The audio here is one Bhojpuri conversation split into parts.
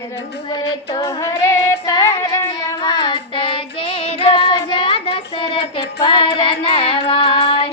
रघुवर तोहरे करनवा तजे राजा दशरथ परनवा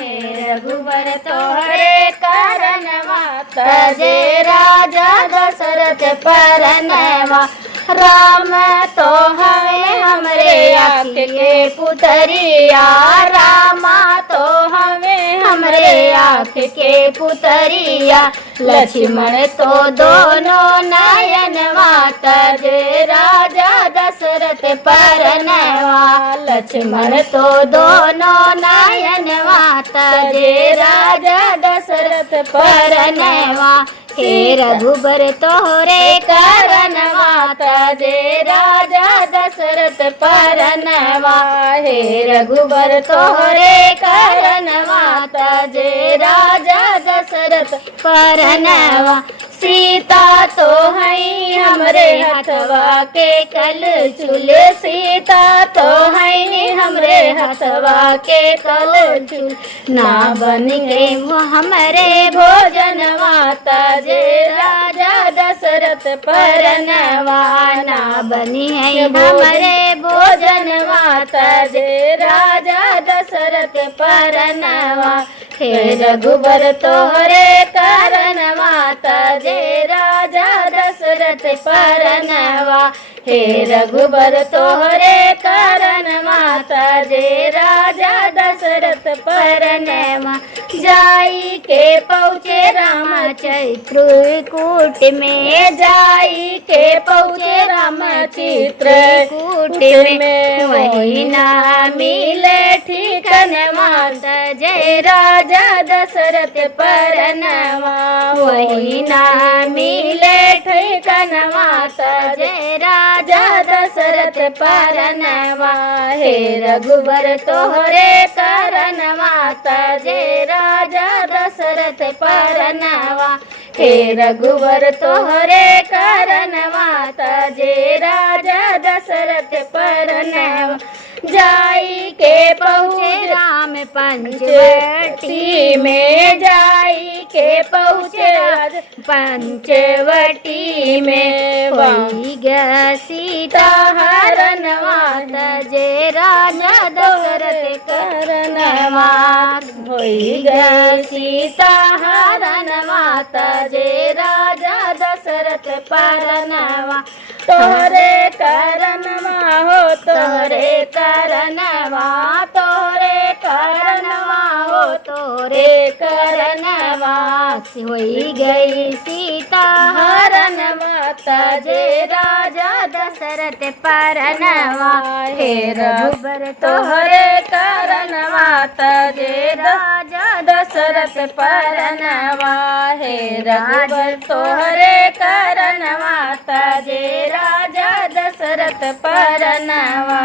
हे रघुवर तोहरे करनवा तजे राजा दशरथ परनवा। राम तो हमें हमरे आँख के पुतरिया, रामा तो हमें हमरे आँख के पुतरिया। लक्ष्मण तो दोनों नयनवा तजे राजा दशरथ परनवा। लक्ष्मण तो दोनों नयनवा तजे राजा दशरथ परनवा। हे रघुबर तोहरे करनवा तजे राजा दशरथ परनवा। हे रघुबर तोहरे करनवा तजे राजा दशरथ परनवा। सीता तो है हमरे हथवा के कल चूल, सीता तो है हमरे हथवा के कल चूल। ना बन के वो हमरे भोजनवा तजे राजा दशरथ परनवा। ना बनी है हमरे भोजनवा तजे राजा दशरथ परनवा। हे रघुबर तोहरे करनवा तजे राजा दशरथ परनवा। हे रघुबर तोहरे करनवा तजे राजा दशरथ परनवा। जाई के पहुँचे राम चित्रकूट में, जाई के पहुँचे राम चित्रकूट में। वही ना मिले ठिकनवा तजे राजा दशरथ परनवा। वही ना मिले ठिकनवा तजे राजा दशरथ परनवा। हे रघुबर तोहरे करनवा तजे राजा दशरथ परनवा। हे रघुबर तोहरे करनवा तजे राजा दशरथ परनवा। जाई के पहुँचे राम पंचवटी में, जाई के पहुँचे पंचवटी में। वही ग सीता हरनवा तजे राजा दशरथ करनवा। वही ग सीता हरनवा तजे राजा दशरथ परनवा। तोहरे करनवा हो तोहरे करनवा, तोहरे करनवा हो तोहरे करनवा। होई गई सीता हरनवा तजे राजा दशरथ परनवा। हे रघुबर तोहरे करनवा तजे राजा दशरथ परनवा। हे रघुबर तोहरे करनवा तजे राजा दशरथ परनवा।